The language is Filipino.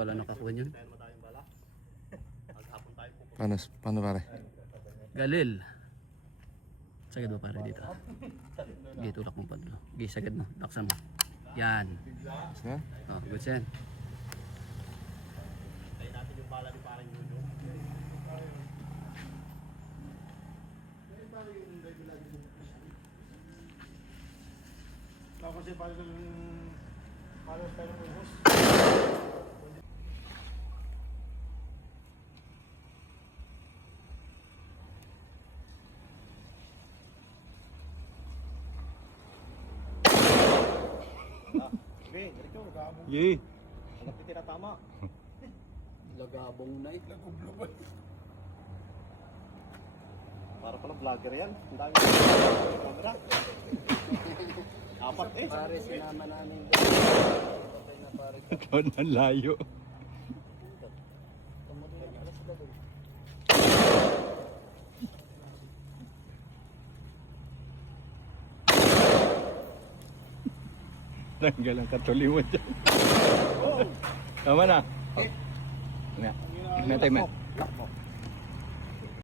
Wala nakakuha yun. Paano pare? Galil. Sagad mo pare dito. Gitulak mo pa dito. Gisagad mo. Laksan mo. Yan. Sige. Oh, good sen. Tayo natin yung bala ni parang Judo. Kasi parang tayo ng host. Sige, ganito, lagabong. Yee. Anak yung tinatama. Lagabong na eh. Para pala vlogger yan. Ang dami camera. Apat eh. Pare, sinama namin. Patay na pare. Ikaw na layo. Tanggal ang katuli mo dyan. Tama na. Nga. Nga tayo, man.